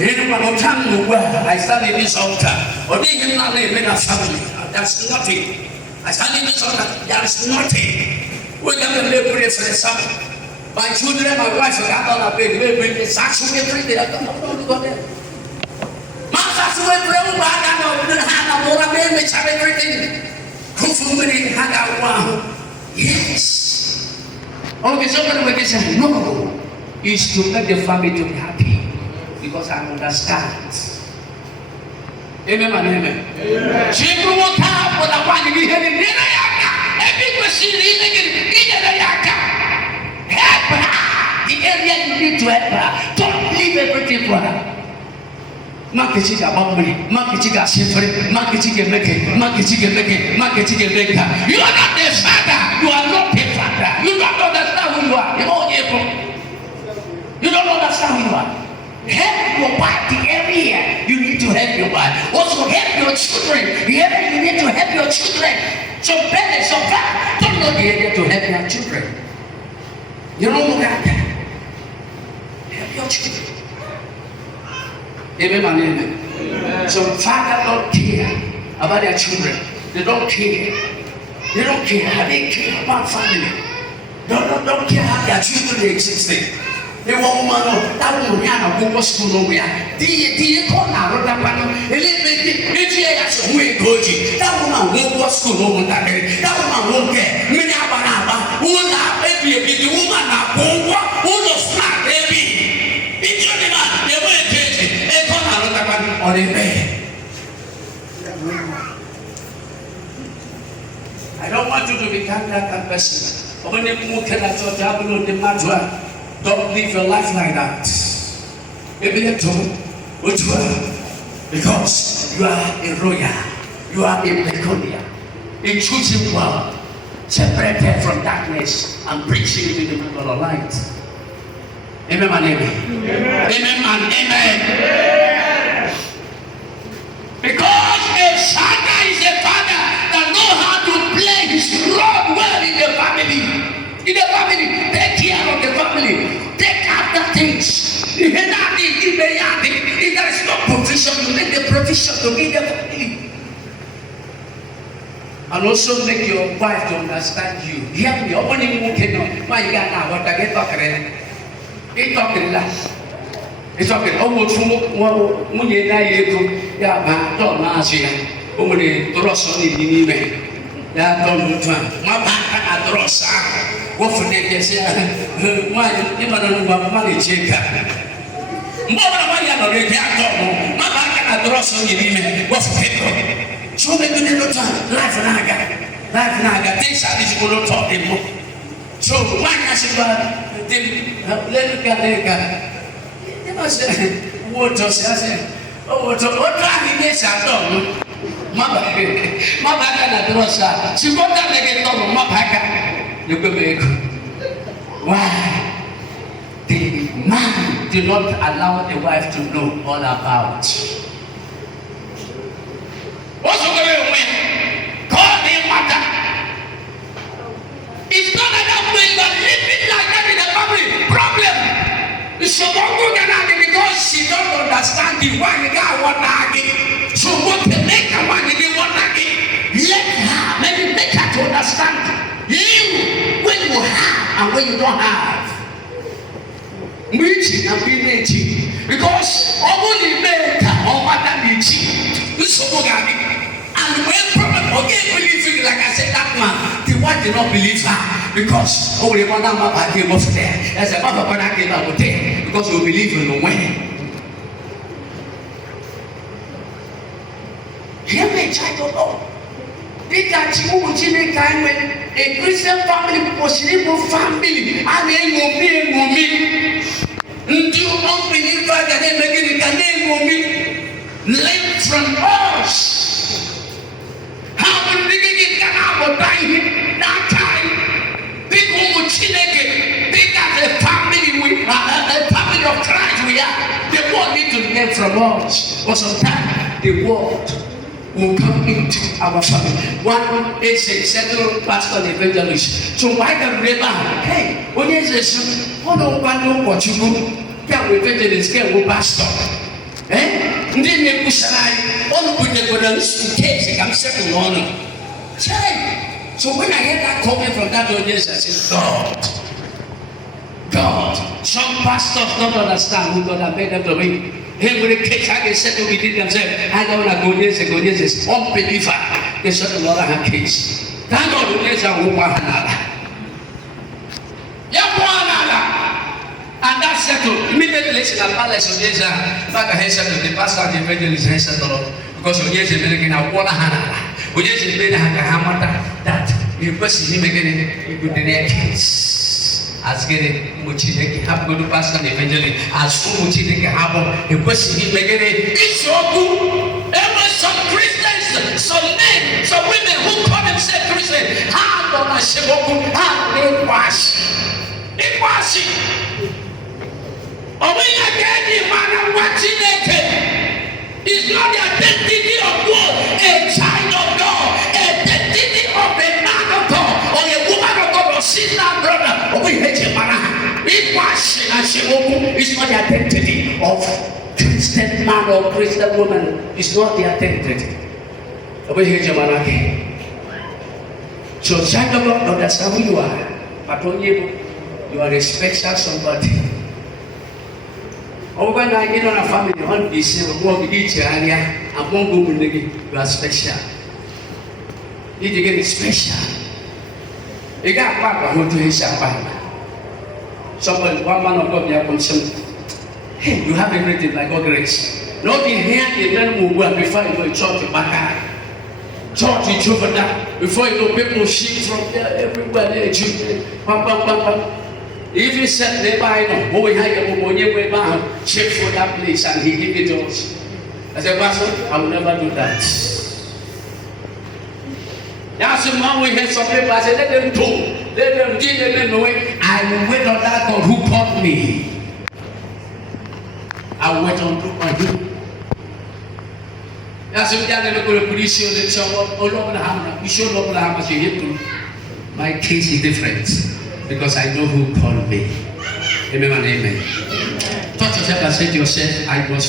I started this altar. That's nothing. I started this altar. That's nothing. We're going to live with for the summer. My children, my wife, I got on a big living. It's actually every day. I don't know what to go there. My father went real bad. I don't have a baby, everything. Yes. Okay, somebody will say, no, it's to make the family to be happy. Because I understand. Amen and amen. She grew up with a one in the head in the every machine in the help her. The area you need to help her. Don't leave everything for her. Marketing about money, marketing a shift, marketing a maker, marketing a maker, marketing a maker. You are not the father, you are not the father. You don't understand who you are. You don't understand who you are. Help your wife the area you need to help your wife. Also help your children. The area you need to help your children. So parents, so parents don't know the area to help your children. You don't know that. Help your children. Amen and amen. So father don't care about their children. They don't care. They don't care. They care about family. Don't care how their children exist. They want money. That woman yana go school no where. The corner of that one. That woman won't go school no that day. That woman won't care. Many abana who na baby the woman na go who no smart baby. It's your man. They will take it. A corner of that one on the bed. I don't want you to become that person. When you move to that the matter. Don't live your life like that. Because you are a royal, you are a peculiar, a chosen one, separated from darkness and preaching to the people of light. Amen and amen. Amen and amen. Because a father is a father that knows how to play his role well in the family. In the family, take care of the family. Take after things. If there is no provision, you make the provision to be the family. And also make your wife to understand you. Hear me. Open him. Why you got now? What I get talking? It's talking last. It's talking. Oh, what's wrong? Yeah, man. Don't ask you. Oh, the trust on the me. Yeah, don't do it. My back at the Rosa. What for they say? Why you don't know money checker? More than my other day, my back at the Rosa. What's people? So they do not life naga. Things are this will not talk anymore. So why not let me get there? They must say, what does I say? Oh, what time is I done? My back at the Rosa. She got that again, my back. You go back. Why? The man did not allow the wife to know all about. What's going on? Call him mother. It's not enough when you are living like that in the family. Problem. It's so good because she don't understand the one you got one again. So what can make the one you get one again? Let her, maybe make her to understand. You, when you have and when you don't have. Meeting and be meeting. Because only men or mother meeting. This is what I mean. And when problem again believing, like I said, that man, the wife did not believe her. Because oh, the mother came up there. As a mother came up there. Because you believe in the way. Hear me, child of God. They got you in a time when a Christian family was a family and they will be until unbelievers that they make it and they will be learn from us. How we begin it can have a time that time. People will think as a family a family of Christ we are. They want it to learn from us. But sometimes the world will come into our family. One is a settled pastor and evangelist. So why the river? Hey, when is this? What do you want to do? Can we evangelist? Can we pastor? Hindi may kusanay. Ono po niya ko ng case, come settle on. So when I heard that comment from that audience, I said, God. Some pastors don't understand who God has made them to be. Hey, when the case I can settle within themselves, I don't want to go there, is unbeliever. They said the Lord had a case. Thank God, there's a woman. And that's settled. Immediately, in the palace of Yeza, back ahead to the pastor and the evangelist has settled. Because of Yeza, making a water hana. We just made a hammer that you person him again, you could deny case. As getting Muchideki, have go to pastor and evangelist, as who Muchideki have a person him again. It's your good. Ever some Christians, some men, some women who call themselves Christians, hand on a shiboku, hand they wash. They wash it. It's not the identity of God, a child of God, identity of a man of God, or a woman of God, or sister, brother, or we hate a man. It's not the identity of Christian man or Christian woman. It's not the identity. We hate a man. So, child of God, that's how you are. But you are a special somebody. When I get on a family, one piece of work each area, and one woman, you are special. You get special. You got Papa who to his apartment. Somebody, one man of God, you have concerned. Hey, you have everything by God's grace. Not in here, you don't move well before you go to church back. Church in Jupiter, before you go, people sheep from there everywhere. If you said the Bible, we had a woman, check for that place and he gave it to us. I said, Pastor, I will never do that. That's the man we had some people. I said, let them do. Let them do, let them know it. I will wait on that God who called me. I will wait on him. That's why I never go to police and say, oh, Lord, you show Lord, my case is different. Because I know who called me. Amen and amen. Touch yourself and say to yourself, I was